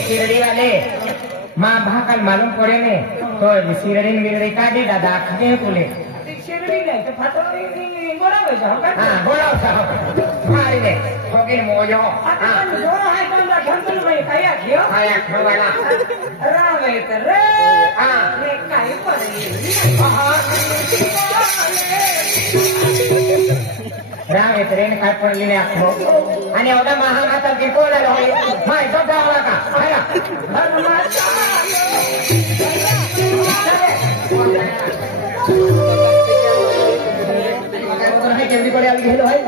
शिरडी वाले माँ भाकल मालूम पड़े ने तो शिरडी मिरडी का दी दादा आखिए बोले शिरडी नहीं तो फाटो गोड़ा हो जाओ हां गोड़ा हो जाओ मारी ने होगे मोयो हां गोड़ा है तो ना घंटल में काया कियो काया खवाला रावे रे हां ने काय पड़ी रावे ट्रेन काय पडली ने आखो आणि एवढा महान आता गिकोळला होय माय तो गावला का आया केवढी पडे आली गेलो आहे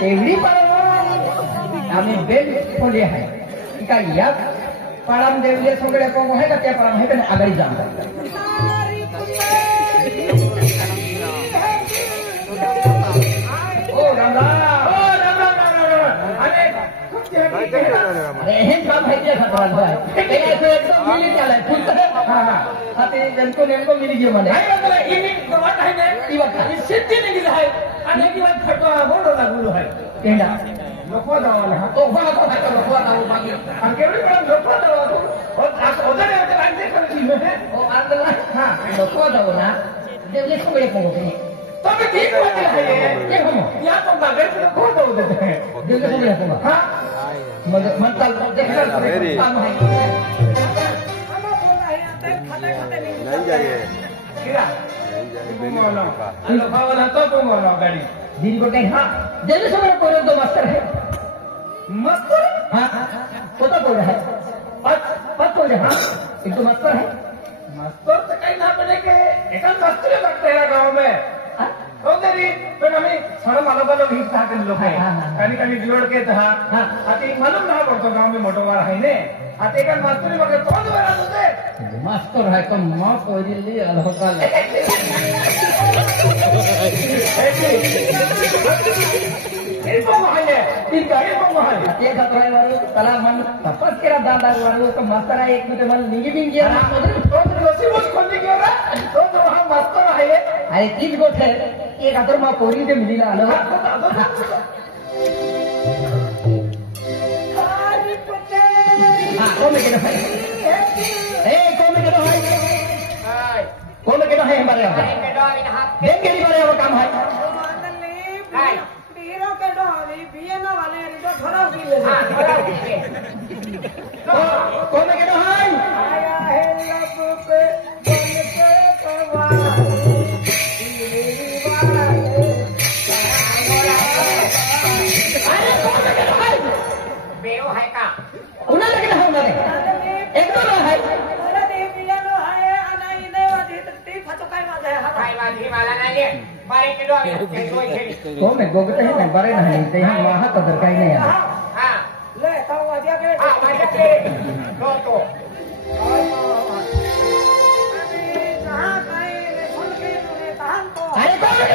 केवढी आम्ही बेल खोली आहे का या पाळाम देवले सगळे कोण आहे का त्या पाळाम आहे का आगारी जाम ओ राम राम अरे हे काम आहे त्या खतरात आहे ते एकदम मिली चालय फुल हां हां हाते जनको नेमको मिली गे म्हणे आहे बघा इनी वाट आहे ने ती वाट आहे सिद्धी निघली आहे आणि ती वाट फटवा बोलू लागलो आहे तेंडा नको जावाला तो बघा तो नको जाऊ बाकी आणि केवढी पण नको जाऊ हो आज ओदरे होते लागते करती हो आज हां नको जाऊ ना देवले सगळे पोहोचले तो मी ठीक वाटते आहे हे हो या तो बागे नको जाऊ देते देवले सगळे पोहोच हां म्हणताल देखणार काम आहे नहीं जाइए गाड़ी दिन को कहीं हाँ जल्दी से मेरा कोई तो मास्टर है मास्टर हाँ पता कोई है पता कोई हाँ एक तो मास्टर है मास्टर तो कहीं ना बने के एक मास्टर लगते हैं गांव में तो तेरी पण आम्ही सण मालोबालो ही साकन लोक आहे कधी कधी जोड के था आता मालूम ना पडतो गांव में मोटो वार आहे ने आता एका मास्तरी बघे तोच वार होते मास्टर है तो मां पोरिली अलहकाल हे तो आहे ती काय तो आहे ते खतराय वारू तला मन तपस केला दादा वारू तो मास्टर आहे एक मिनिट मला निगी बिंगी तो दोषी बोल खोली गेला तो हा मास्टर आहे अरे तीच गोष्ट आहे एक आता मा पोरी ते मिलीला आलो हा कौन केलं आहे ए कौन केलं आहे कौन केलं आहे हमारे यहाँ देख के लिए बड़े काम है काय हीरो के डोरी बीएना वाले तो थोड़ा भी ले कौन केलं है आया है लब पे कौन के कवा बेरो है का उन्हाने केलं आहे उन्हाने एकदम आहे मला ते पियानो आहे आणि नाही वाजत ते फतो काय वाजय हा काय वाजही मला नाही बारे किलो आहे हो मैं गोगते है बारे नाही ते हम वहां कदर काही नाही आहे हां ले तो वाजया के हां वाजया के तो जहां काय सुन के तूने तान तो अरे कौन है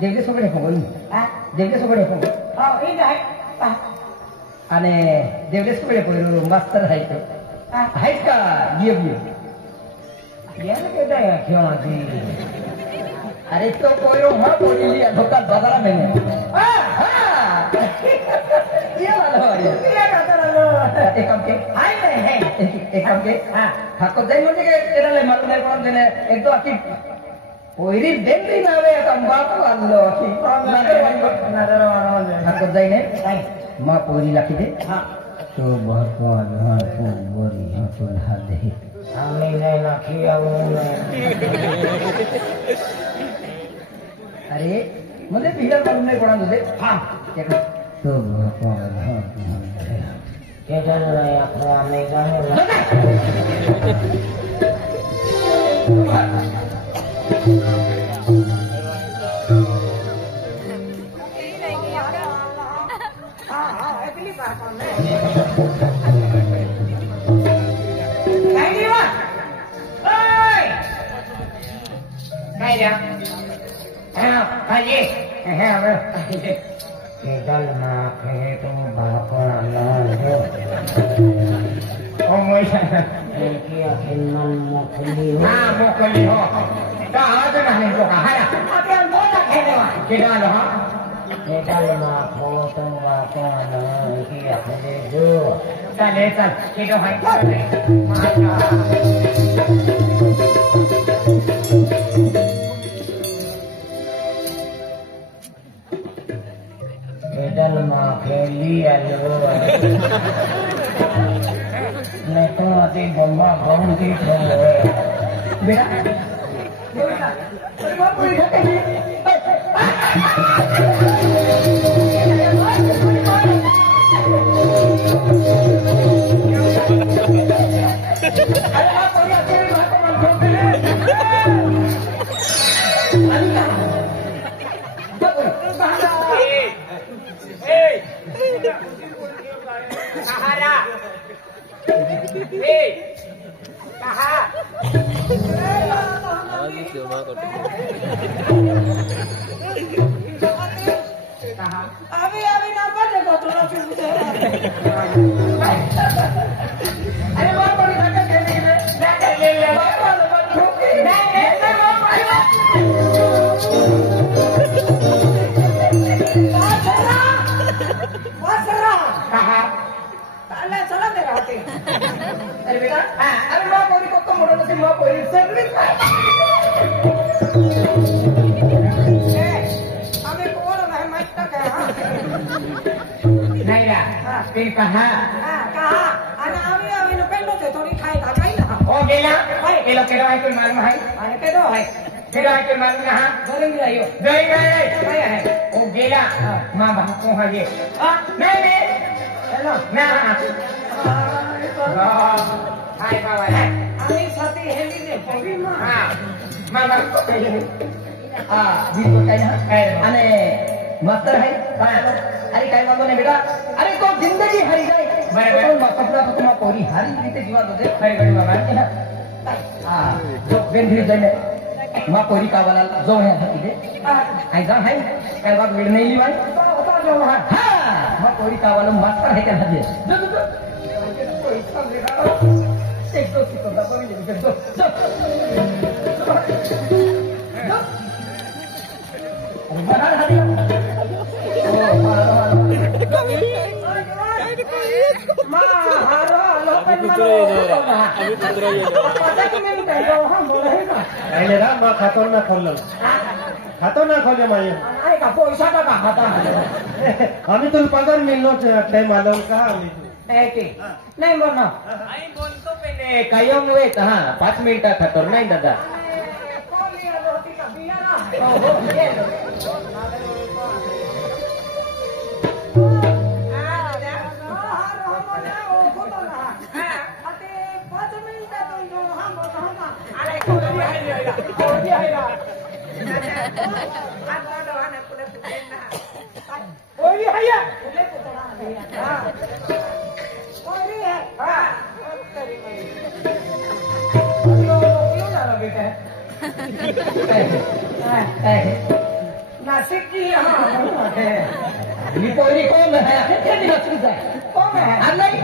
जेवढे सगळे हो जेवढे सगळे हो आणि जेवढे सगळे हो मास्तर आहेत आहेत का ये खेळाची अरे तो कोई हा बोलली धोका बदला मैंने एक काम के एक काम के ठाकुर जाई म्हणजे केला मालूम नाही पण देणे एकदम अकी ओयरी देंदी नावे बाप वाजलो अशी ठाकुर जाई ने मां पोरी लाखी दे तो भगवान हां तो बोरी हां तो ला दे आम्ही नाही लाखी आऊ अरे मुझे भीड़ मालूम नहीं पड़ा मुझे हां तो भगवान हां क्या चल रहा है आपको आने का है Oh, my God. Kia hinan mokli. Ah, mokli ho. Kah ada nak ni kah? Hai. Apa yang boleh kena? Kena lo ha. Kita nak foto apa nak kia hidu. Tak, kita hai. Mana? Kedal mak keli alu. Neto ati bomba bom di thole. Beda. Beda. Terima kasih kata ni. Ada apa dia kiri apa mantul kiri? Alika. Hey. Sahara. Hey. Kah? Abi nampak deh kau tolong cuci. Ayo bawa ni nak kene. Nak kene. Bawa lo mantul. Nak bawa. Wasra. Kah? Allah salam deh hati. Ayo beta. Ayo bawa ni kau modal si bawa ni. Servis. Abi kau orang dah macam kah? Naik dah. Pin kah? Kah? Anak abi nu pendo tu thodi khai tak khai lah. Oh gila. Gila kira hai tu malu hai. Anak pendo hai. Kira hai tu malu ha. Goreng dia yo. Doi hai. Saya hai. Oh gila. Ma bang ko hai ye. Naik. Hello. Nah. Hai bawa hai. Abi sati heli deh. Pergi mah. Mama ko hai. Bisu kaya. Ane master hai. अरे काय मालूम नाही बेटा अरे तो जिंदगी हरी जाए बरोबर सपना तो तुम्हा पोरी हरी रीते जीवन होते खरी खरी बाबा जो बेंधी जाने मा पोरी कावाला जो है तिथे आई जा है काय बात वेळ नाही लिवाय होता जो हा मा पोरी कावाला मास्टर है क्या दे एक दो सिकंदा पर ये दो बना हरी खातो ना खोले माये आम्ही तुला पगार मिळलो टाइम आलो का नाही बोलणार बोलतो पहिले कायम वेळ 5 मिनिटात खातो नाही दादा नासिक की यहाँ है। पोरी कौन है कितनी नासिक है कौन है? नहीं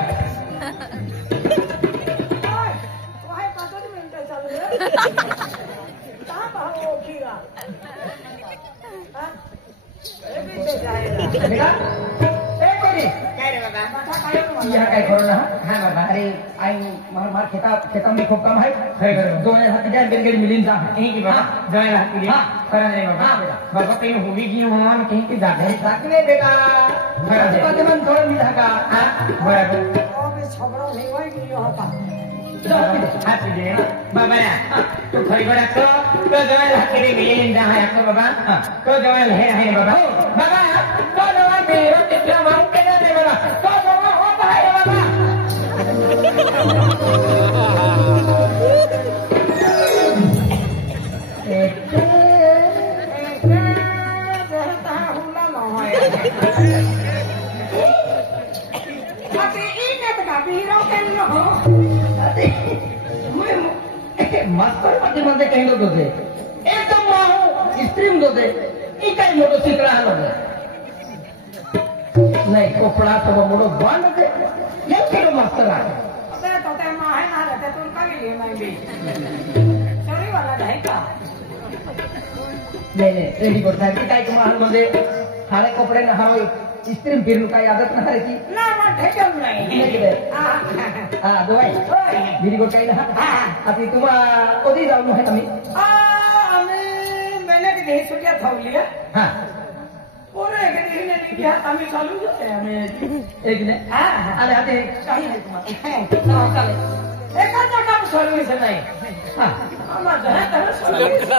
वहाँ 5 मिनट चल रहे कहाँ भाग होगा भी तो जाएगा बेटा एक कोरी क्या रे बाबा माथा खायो यह काय करू ना हां बाबा अरे आई मार खेता में खूप काम है खरे खरे जो है हजार बेलगड़ी मिलिन जा कहीं की बाबा जायला हाती हां खरा नाही बाबा बाबा कहीं होगी की होना कहीं की जागे जागने बेटा खरा दे मन थोड़ा मिला का हां बराबर और भी छबड़ा नहीं होई की होता हाथ दे बाबा तू खरी बड़ा तो जायला हाती मिलिन जा है तो बाबा तो जायला है बाबा बाबा तो जायला मेरा कितना मांग के दे बाबा तो जायला होता है बाबा मास्टर मध्ये काही लोक होते एकदम स्ट्रीम होते काही मोठं चित्र आलं नाही कोपडा सगळं मोठं बांध होते एक किलो मास्तर आहे ये मैं भी सॉरी वाला नाही का नाही नाही रेडीकोट नाही काय तुम्हाला म्हणजे हारे कपडे ना हवे इस्त्री फिरून काही आदत नाही की ना मग ठेकेल नाही हा दोय रेडीकोट काही ना आता तुम्हाला कधी जाऊन आहे आम्ही आम्ही महिन्यात घे सुट्या थावली हा पोरं कधी नाही की आम्ही चालू होते आम्ही एक नाही आणि आता काही नाही तुम्हाला चालेल एखादा काम सर्व्हिस नाही हा आम्हाला सर्व्हिस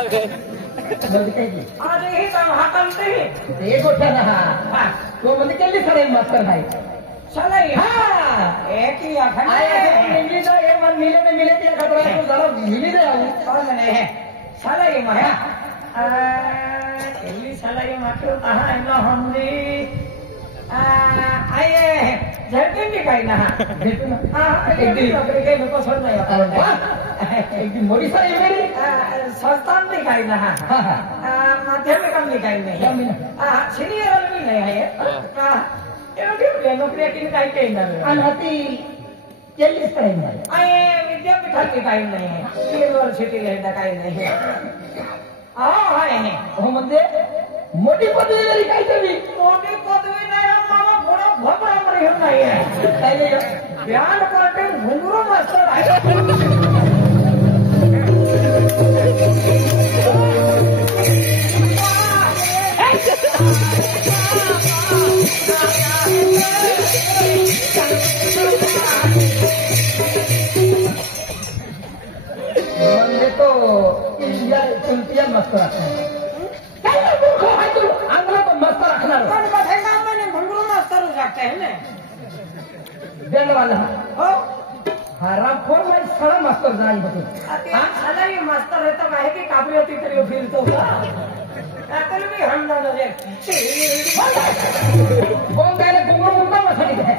म्हणजे काय की आज हे काम हाताळते ते गोठा ना हा तो म्हणजे केली सराई मास्तर नाही सलाई हा एक ही आखा इंग्लिश ये मन मिले में मिले के खतरा तो जरा मिली दे आऊ कौन नहीं है सलाई माया एली सलाई मात्र कहा है ना हमने आये झटके भी कहीं ना भेटू ना एक दिन नौकरी के लोगों छोड़ नहीं होता एक दिन मोदी साहेब मेरी संस्थान भी कहीं ना माध्यमिक भी कहीं नहीं सीनियर भी नहीं है नौकरी की काही ना आणि हाती केलीच काही नाही विद्यापीठात काही नाही आहे युनिव्हर्सिटीला काही नाही आहे हो म्हणजे मोठी पदवी जरी काहीतरी मोठी पदवी नाही मामा थोडं भोपळावर घेऊन नाही आहे ध्यान करते घुंगरू मास्तर आहे म्हणजे तो इंडिया चॅम्पियन मस्त राखणार आंध्र तो मस्त राखणार पण बघायला मैंने घुंगरू मास्तर जाते हैं ना बँड वाला हो हा रामखोर में सारा मास्टर जाई होते आला ये मास्तर रहता काहे की काबरी होती तरी फिरतो का त्यातली मी हमदा नजे कौन कह रहे घुंगरू मुंडा मसाली है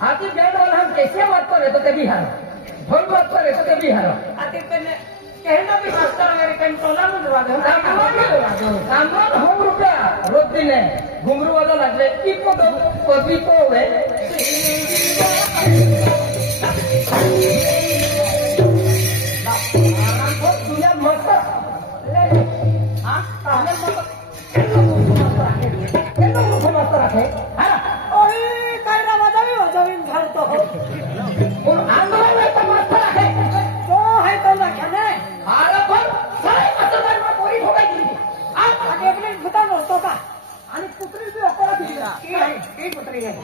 हाथी बैंड वाला हम कैसे मास्टर है तो कभी हारो ढोल मास्टर है तो कभी हारो आते कहना भी मास्टर अमेरिकन टोला में दवा दो सामान होम रुपया रोज दिन है घुंगरू वाला लागले की पदवी तो तुझ्या मस्त मस्त राखे काय ना वाजावी घालतो आंदोलन मस्त राखे तो है तो ना क्या नाही अरे पण सारे मतदार पोरी ठोकायची आज आगे अपने भूता नसतो का आणि कुत्री बी अकोला दिली की कुत्री आहे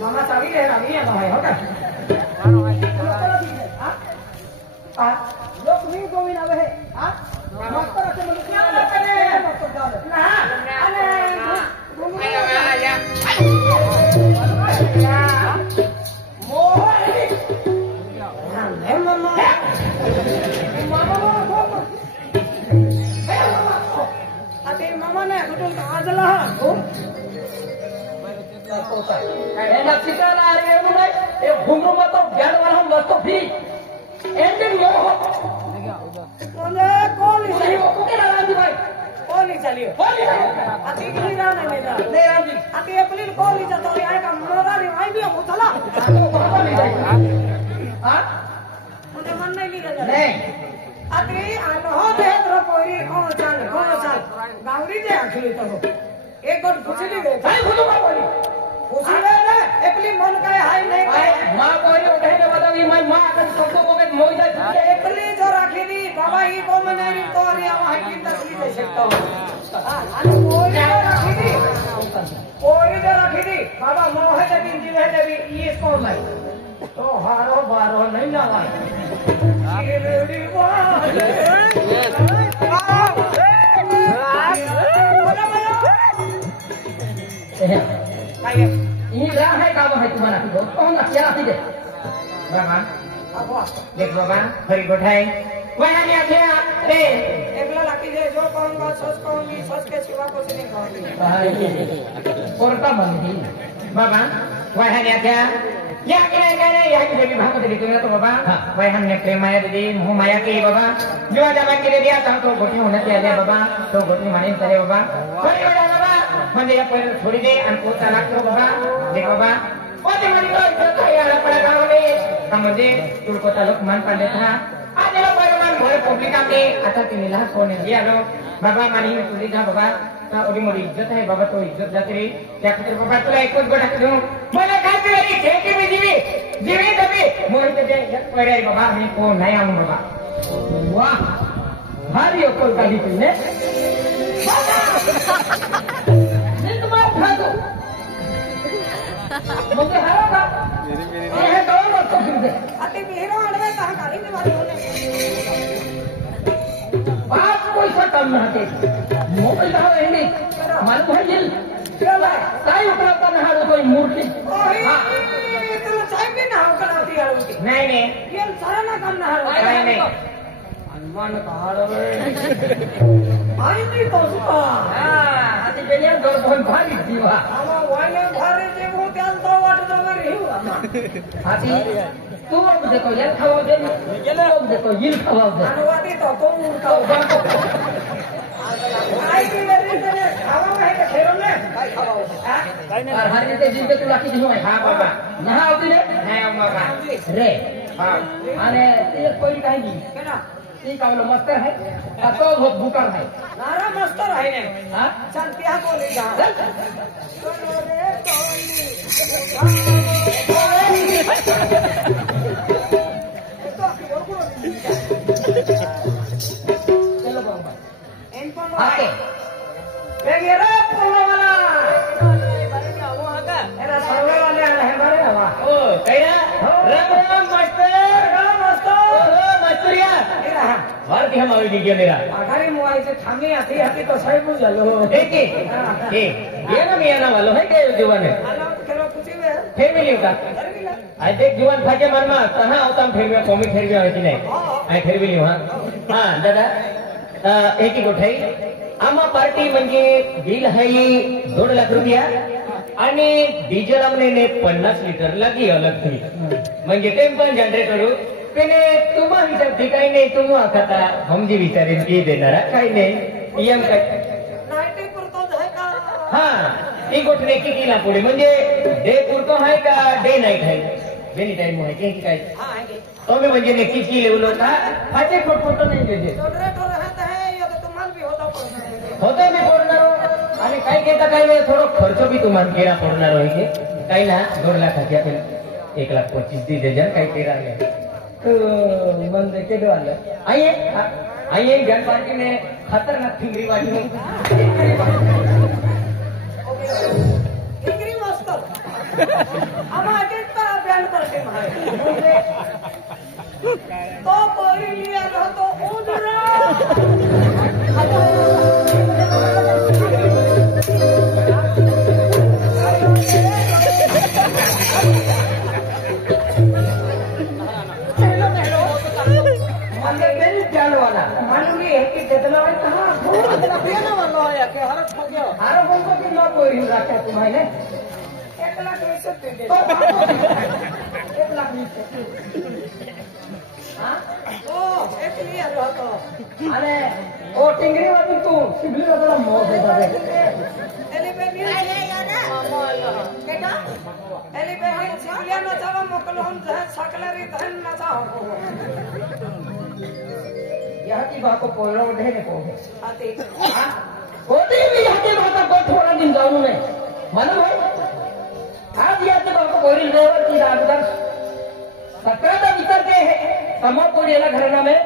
मामा चावी रे रावी आहे भाई हो का लोक मी गोविंद आवे है मस्त राहते म्हणजे क्या करते मस्त झालं ना मामा ने कुठून आजला घुंगरू मत ज्ञान वाला हम वस्तु भी एंडिंग लो कोण सही हो के राजी भाई कोणी चालियो बोली अति किती राहणार नाही नहीं राजी अति एप्रिल कोणी जातो रे का मोरा रे आई भी उचला तो बाबा नहीं जाएगा हां म्हणजे मन नाही लिहिलं नहीं अति हो देंद्र पोरी कोण चाल गावरी दे आखली तो एक गोट खुचली दे काय खुदू का बोली खुचले ना एप्ली मन काय हाय नाही मां कोई उठाने वाला भी मां अगर सबको को मोई जाए एप्ली जो राखी दी बाबा ही को मने तो रे वहां की तकलीफ दे सकता हूं आणि कोई जो राखी दी बाबा मोह दे दिन जीव है दे ये कौन है तो हारो बारो नहीं ना भाई ready ini dah hai kamu hai तुम्हारा को कौन ना क्या थी दे बाबा देख बाबा very good है वहां ने आया रे एकला लाकी दे जो कहूंगा सच के सिवा कुछ नहीं कहूंगी कोर्टा बंदी बाबा वहां ने आया या क्या या की बेटी भाग दे तो बाबा वहां ने प्रेम माया दे मोह माया की बाबा जो जब के दिया तो गोटी होने चाहिए बाबा तो गोटी माने चले बाबा very good बाबा म्हणजे या पहिले थोडी दे आणि पोचा लागतो बाबा देख बाबा ओते मनी तो इज्जत है यार पड़ा गांव में समझे तू को तालुक मान पाले था आज लोग बरमान भोरे पब्लिक आते आता के मिला कोने ये लो बाबा मानी में तुली जा बाबा ता ओडी मोरी इज्जत है बाबा तो इज्जत जाती रही क्या खातिर बाबा तुला एकच गोटा दूं मला काय तरी ठेकी में जीवी तभी मोर के दे पड़े बाबा मी को नाही आऊं बाबा वाह भारी अक्कल काढली तुझे मी तुम्हाला खातो म्हणजे हरा का हे दोन वर्ष फिरते अति बिहरो अडवे कहा गाड़ी में वाली होने बाप पैसा कम नव्हते मोबाईल धाव एंडी मालूम है जिल काय उपलब्ध नहाडो कोई मूर्ति ओही तुला साहेब ने नाव कराती आळवती नाही नाही ये सारा ना काम ना नाही नाही हनुमान कहाडो रे आई नहीं तो सुपा आता बेलिया दोन फोन भारी जीवा आमा वाले घरे जे वो त्याल तो वाट जमा रही आमा आती तू अब देखो ये खावा दे अब देखो ये खावा दे अनुवादी तो उठा आई की मेरे से खावा है के खेरो ने भाई खावा और हर रीते जीव तुला किती होय हा बाबा नहा होती रे नाही आऊं बाबा रे हा आणि ते कोई काही नाही केना ती कावलो मस्तर है का तो बहुत बुकर है नारा मस्तर है ने हां चल क्या बोले जा चलो रे चलो बाबा इन पर आके ये रे पोलो वाला एरा सर्वे वाले आले हैं बारे हवा ओ कैरा राम राम मास्टर राम मस्तो ओहो मास्टरिया एरा और की हम आवी गयो मेरा आधारी मुआई से थामी आती आती तो सही बुझलो एके ए ये ना मियाना वालो है के जीवन है आलो केरो कुची वे फैमिली का करविला आज देख जीवन फाके मन में कहां होता फिर में कॉमिक फिर में होती नहीं आई फिर भी हां हां दादा एक ही गोठाई आमा पार्टी म्हणजे बिल आहे 2 लाख रुपया आणि डिझेल अमने 50 लिटर लगी अलग थी म्हणजे टेम्पल जनरेटर पेने तुम्हा विचार काही नाही तुम्हा खाता हम जी विचारेन की देणारा काही नाही एम काय 90 पुरतो है का हा ती गोठणे किती ना पुढे म्हणजे डे पुरतो आहे का डे नाईट आहे बेनी टाइम आहे की काय हां है तो मी म्हणजे नक्कीच की लेवल होता फाटे फोटो नाही देते जनरेटर रहता है ये तो तुम भी होता पड़ना है होता मी पडणार आणि काय केता काय नाही थोडं खर्च बी तुम्हाला केला पडणार आहे की काही ना 2 लाखाची आपण 1,25,000 दी देजन काही केला नाही म्हणजे केडो आलं आइए जन पार्टी ने खतरनाक फिंगरी वाली इंग्री मास्टर आमा अटेट पर ब्रांड करते मारे तो कोई लिया रहा तो उधरा म्हणजे बेली चालू वाला मालूम नहीं है कि कितना है कहाँ कितना पियानो वाला है कि हरत हो गया हारो बोलतो की ना कोई राखा तुम्हाला 1 लाख 20 दे दे 1 लाख 20 हां ओ एक लिया रहा तो अरे ओ टिंगरी वाली तू सिबली वाला मोह देता रे एली पे नहीं ले यार केटा एली पे हम सिलिया न चावा मोकल हम जहां सकलरी धन न चाहो यहाँ की बात को पोलो ढे ने को आते होती भी यहाँ की बात को थोड़ा दिन जाऊं मैं मालूम है आज यहाँ की बात को कोई लेवर की राजदार 17 विचार के है समो कोई ना घरना में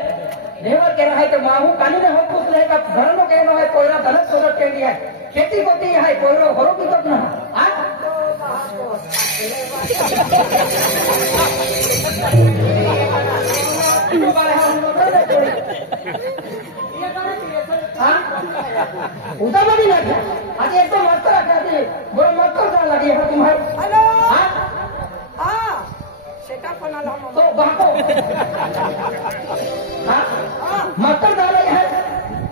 लेवर कह रहा है तो माहू कानी में हो कुछ नहीं का घर में कहना है कोयरा धनक सोलर के लिए खेती होती है कोयरो हरो भी तक ना आज तो बाहर को उदा बड़ी लग आज एक तो मस्त रखा थी बोलो मस्त कर लगी है तुम्हारे हेलो हाँ हां सेटा कोणाला तो बाको हाँ मस्त डाले है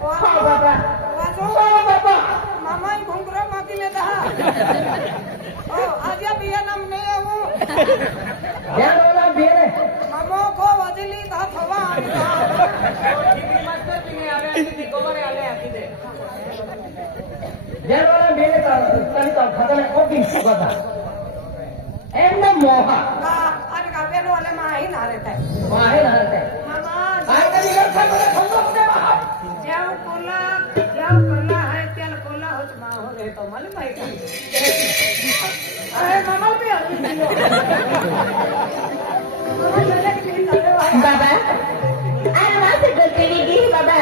हाँ बाबा वाजो हाँ बाबा मामा ही घुंगरा माती में दहा ओ आज या बिया नाम नहीं है वो ध्यान वाला बेरे मामो को वजली था थवा मास्टर की नहीं आवे आती कोमरे आले आती दे ध्यान वाला बेरे का तनी का खतने को दिन सुबह था एकदम मोहा अरे का बेलो वाले माही नारत है आहे ना ते मामा काय कधी करता मला समजत नाही बाबा ज्याव कोला है त्याल कोला होत मा हो रे तो मला माहिती अरे मामा भी आली बाबा अरे माझं गलती गी बाबा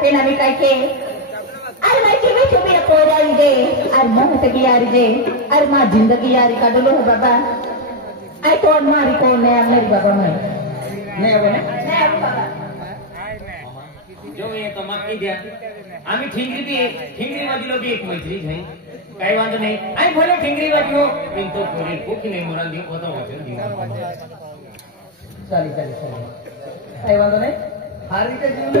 ते ना मी काय के अरे माझी मी तुम्ही पोराई दे अरे मन तगी यारी दे अरे मा जिंदगी यारी काढलो हो बाबा आई तो मारी को ने मेरी बाबा मैं नाही बाबा नहीं अब बाबा जो ये तो माफी द्या आम्ही ठिंगरी वाजलो बी एक मैत्री नाही काही वांधो नाही आई भले ठिंगरी वाजलो पण तो थोडी भूक नाही मला देऊ होता वचन देऊ चालेल काही वांधो नाही हारीच्या जीवन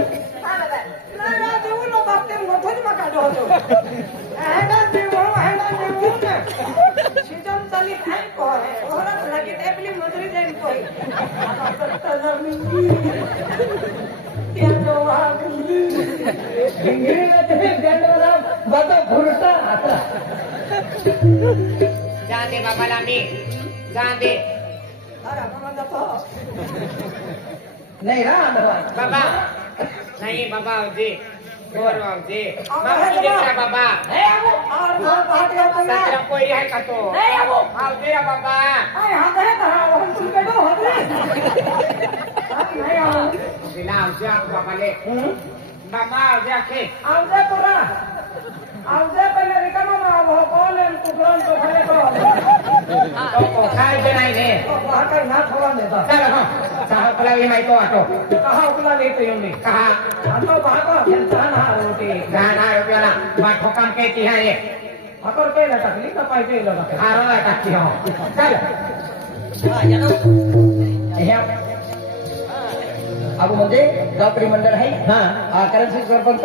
ना देऊ नो बापते मोठोच मका डोतो हैना देऊ सीजन चाली काय कोय ओरत लगी टेबली मजुरी देन कोई क्या तो वागली इंग्रजीला ते गंडवला बाबा भुरटा आता जाते बाबाला मी जाते अरे बाबा जातो नाही रा बाबा नाही बाबा जी गोर जी बाबा देखा बाबा और मां बात है तो ना सत्र कोई है का तो आओ तेरा बाबा आई हाथ है कहां हम तुम के दो होते नहीं आओ दिलाव जा बाबा ले बाबा जाके आओ दे तोरा आओ दे पहले रिकमा में आओ कौन है तू ग्राम तो खड़े को तो खाई के नहीं ने वहां का ना छोड़ा देता चलो हां साहब पला ये मैं तो आटो कहां उकला ले तो यूं कहा तो भागो संतान हा रोटी गाना रुपयाला बा ठोकाम कहती है ये हकर पे लटक ली ना पाई पे लटक हारो टाकी हो चल अगो म्हणजे गावकरी मंडळ आहे हां करन्सी सरपंच